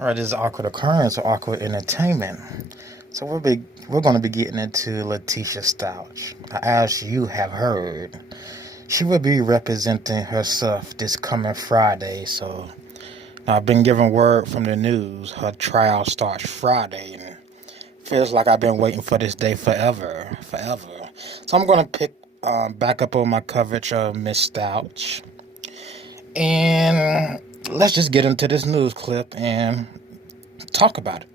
Or this awkward occurrence or awkward entertainment. So we're going to be getting into Letecia Stauch. As you have heard, she will be representing herself this coming Friday. So I've been given word from the news her trial starts Friday, and feels like I've been waiting for this day forever. So I'm going to pick back up on my coverage of Miss Stauch, and let's just get into this news clip and talk about it.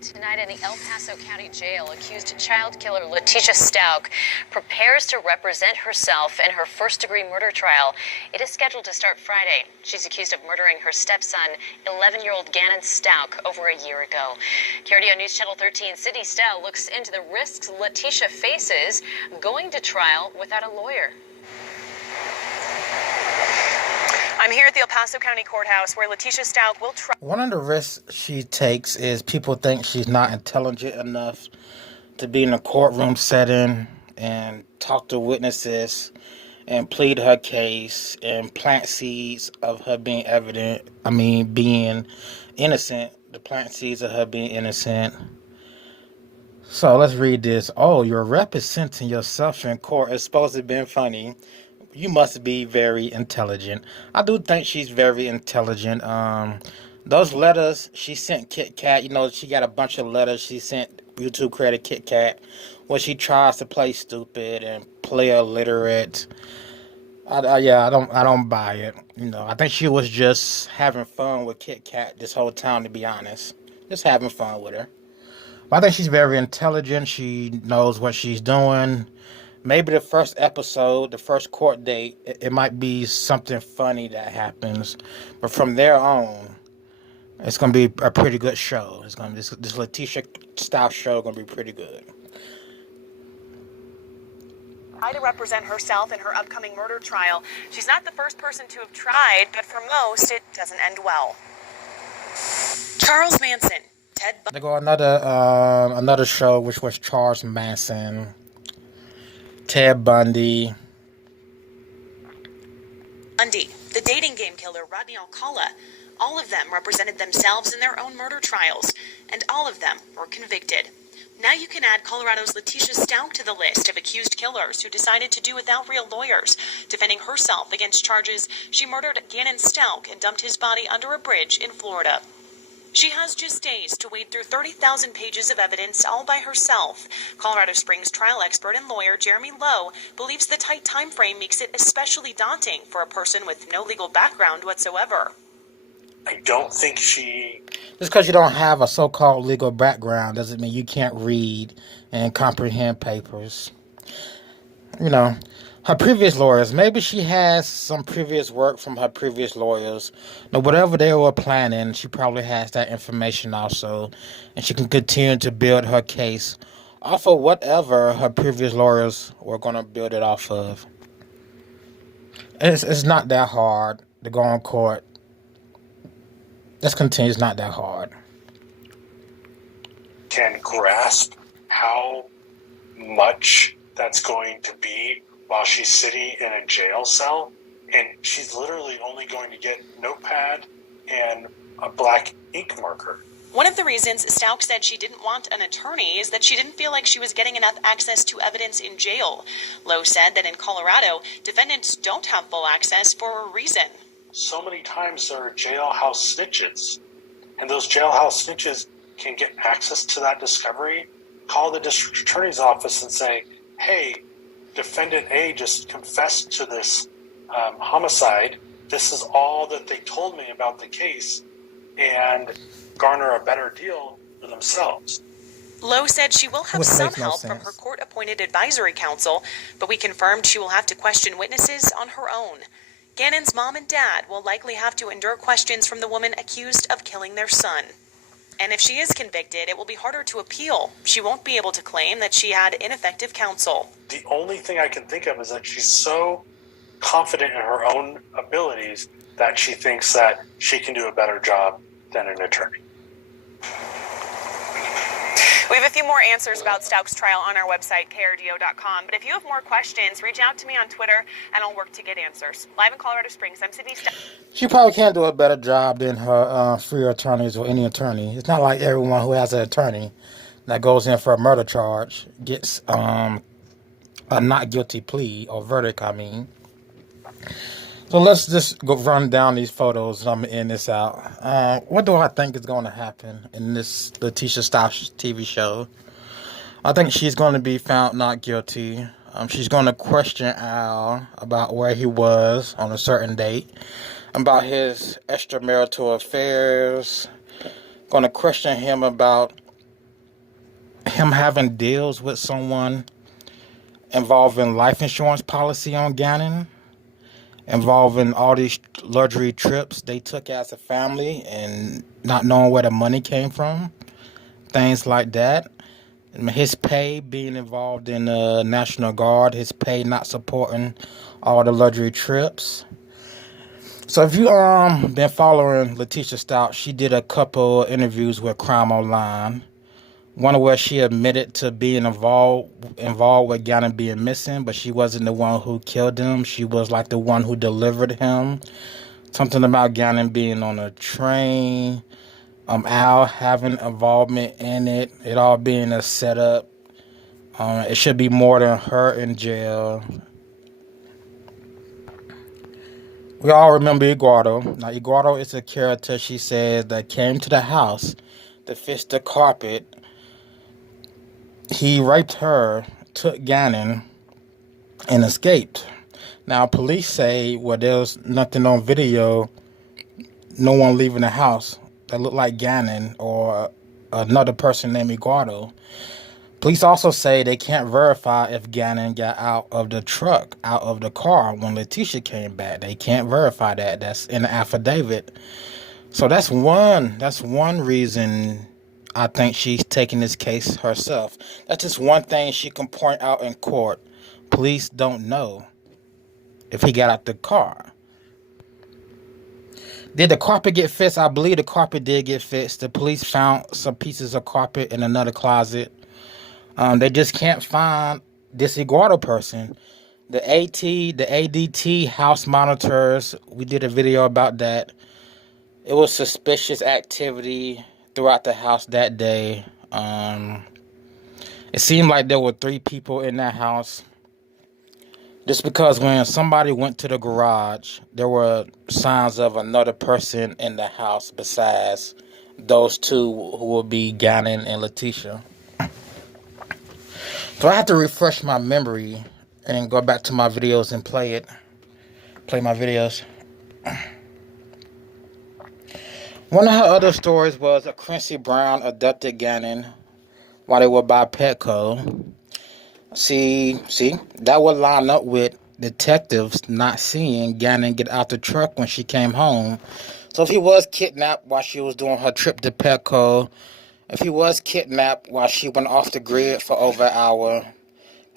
Tonight in the El Paso County Jail, accused child killer Letecia Stauch prepares to represent herself in her first-degree murder trial. It is scheduled to start Friday. She's accused of murdering her stepson, 11-year-old Gannan Stanch, over a year ago. KRDO News Channel 13 City Stauch looks into the risks Letecia faces going to trial without a lawyer. I'm here at the El Paso County Courthouse where Letecia Stauch will try. One of the risks she takes is people think she's not intelligent enough to be in a courtroom setting and talk to witnesses and plead her case and plant seeds of her being being innocent. The plant seeds of her being innocent. So let's read this. Oh, you're representing yourself in court. It's supposed to be funny. You must be very intelligent. I do think she's very intelligent. Those letters she sent Kit Kat, she got a bunch of letters she sent YouTube creator Kit Kat where she tries to play stupid and play illiterate. I don't buy it. I think she was just having fun with Kit Kat this whole time, to be honest. Just having fun with her. But I think she's very intelligent. She knows what she's doing. Maybe the first episode, the first court date, it might be something funny that happens. But from there on, it's going to be a pretty good show. This Letecia Stauch show going to be pretty good. To represent herself in her upcoming murder trial. She's not the first person to have tried, but for most, it doesn't end well. Charles Manson, Ted Bundy. They go another show, which was Charles Manson, Ted Bundy, the dating game killer Rodney Alcala. All of them represented themselves in their own murder trials, and all of them were convicted. Now you can add Colorado's Letecia Stauch to the list of accused killers who decided to do without real lawyers, defending herself against charges she murdered Gannan Stanch and dumped his body under a bridge in Florida. She has just days to wade through 30,000 pages of evidence all by herself. Colorado Springs trial expert and lawyer Jeremy Lowe believes the tight time frame makes it especially daunting for a person with no legal background whatsoever. I don't think just because you don't have a so-called legal background doesn't mean you can't read and comprehend papers. Her previous lawyers, maybe she has some previous work from her previous lawyers. Whatever they were planning, she probably has that information also. And she can continue to build her case off of whatever her previous lawyers were going to build it off of. It's not that hard to go on court. Let's continue. It's not that hard. Can grasp how much that's going to be while she's sitting in a jail cell, and she's literally only going to get notepad and a black ink marker. One of the reasons Stauch said she didn't want an attorney is that she didn't feel like she was getting enough access to evidence in jail. Lowe said that in Colorado, defendants don't have full access for a reason. So many times there are jailhouse snitches, and those jailhouse snitches can get access to that discovery, call the district attorney's office and say, hey, defendant A just confessed to this homicide. This is all that they told me about the case, and garner a better deal for themselves. Lowe said she will have some help from her court-appointed advisory council, but we confirmed she will have to question witnesses on her own. Gannon's mom and dad will likely have to endure questions from the woman accused of killing their son. And if she is convicted, it will be harder to appeal. She won't be able to claim that she had ineffective counsel. The only thing I can think of is that she's so confident in her own abilities that she thinks that she can do a better job than an attorney. We have a few more answers about Stauch's trial on our website, krdo.com. But if you have more questions, reach out to me on Twitter, and I'll work to get answers. Live in Colorado Springs, I'm Sydney Stauch. She probably can't do a better job than her free attorneys or any attorney. It's not like everyone who has an attorney that goes in for a murder charge gets a not guilty plea or verdict, I mean. So let's just go run down these photos and I'm going to end this out. What do I think is going to happen in this Letecia Stauch TV show? I think she's going to be found not guilty. She's going to question Al about where he was on a certain date, about his extramarital affairs, going to question him about him having deals with someone involving life insurance policy on Gannon, involving all these luxury trips they took as a family and not knowing where the money came from, things like that. And his pay being involved in the National Guard, his pay not supporting all the luxury trips. So if you been following Letecia Stauch, she did a couple interviews with Crime Online. One where she admitted to being involved with Gannon being missing, but she wasn't the one who killed him. She was like the one who delivered him. Something about Gannon being on a train, Al having involvement in it, it all being a setup. It should be more than her in jail. We all remember Eduardo. Now, Eduardo is a character, she says, that came to the house to fix the carpet. He raped her, took Gannon, and escaped. Now, police say, well, there's nothing on video, no one leaving the house that looked like Gannon or another person named Eduardo. Police also say they can't verify if Gannon got out of the truck, out of the car when Letecia came back. They can't verify that. That's in the affidavit. So that's one reason I think she's taking this case herself. That's just one thing she can point out in court. Police don't know if he got out the car. Did the carpet get fixed? I believe the carpet did get fixed. The police found some pieces of carpet in another closet. They just can't find this Eduardo person. The ADT house monitors, we did a video about that. It was suspicious activity throughout the house that day. It seemed like there were 3 people in that house. Just because when somebody went to the garage, there were signs of another person in the house besides those 2 who would be Gannon and Letecia. So I have to refresh my memory and go back to my videos and play my videos. One of her other stories was that Quincy Brown abducted Gannon while they were by Petco. See, that would line up with detectives not seeing Gannon get out the truck when she came home. So if he was kidnapped while she was doing her trip to Petco, if he was kidnapped while she went off the grid for over an hour,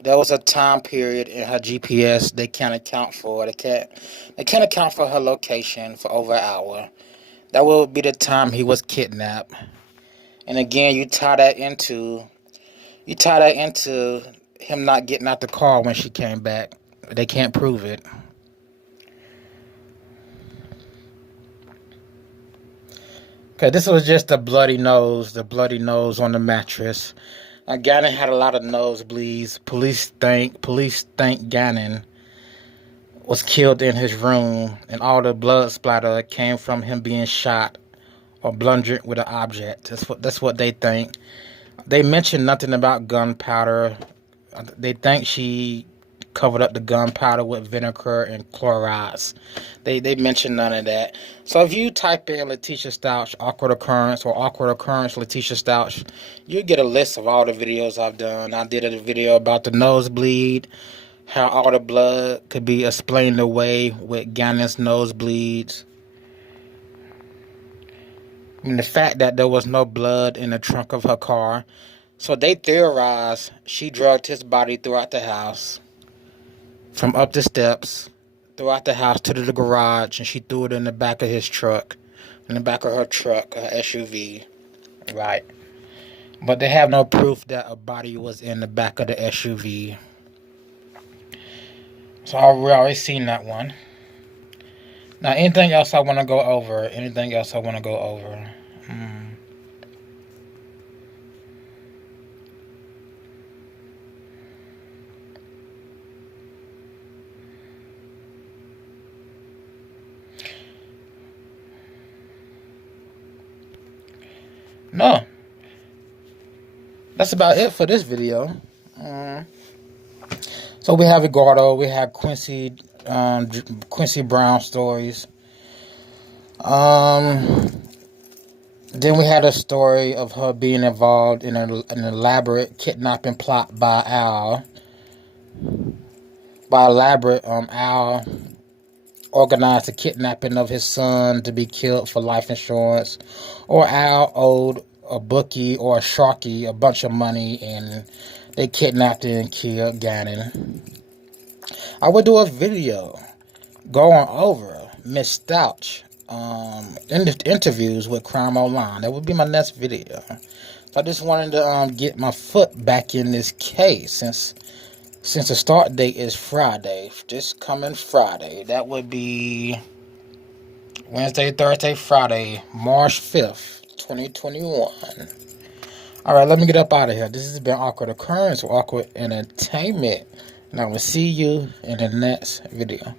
there was a time period in her GPS they can't account for. They can't account for her location for over an hour. That will be the time he was kidnapped. And again, you tie that into him not getting out the car when she came back. They can't prove it. Okay, this was just the bloody nose on the mattress. Gannon had a lot of nosebleeds. Police think Gannon was killed in his room, and all the blood splatter came from him being shot or bludgeoned with an object. That's what they think. They mention nothing about gunpowder. They think she covered up the gunpowder with vinegar and chlorides. They mention none of that. So if you type in Letecia Stauch awkward occurrence or awkward occurrence Letecia Stauch, you get a list of all the videos I've done. I did a video about the nosebleed, how all the blood could be explained away with Gannon's nosebleeds. And the fact that there was no blood in the trunk of her car. So they theorized she drugged his body throughout the house, from up the steps, throughout the house to the garage, and she threw it in the back of his truck, in the back of her truck, her SUV. Right. but they have no proof that a body was in the back of the SUV. So we already seen that one. Now, anything else I want to go over? Anything else I want to go over? No. That's about it for this video. So we have Eduardo, we have Quincy Brown stories. Then we had a story of her being involved in an elaborate kidnapping plot by Al. Al organized the kidnapping of his son to be killed for life insurance, or Al owed a bookie or a sharky a bunch of money and they kidnapped and killed Gannon. I would do a video going over Miss Stauch interviews with Crime Online. That would be my next video. So I just wanted to get my foot back in this case since the start date is Friday, this coming Friday. That would be Wednesday, Thursday, Friday, March 5th, 2021. Alright, let me get up out of here. This has been Awkward Occurrence or Awkward Entertainment. And I will see you in the next video.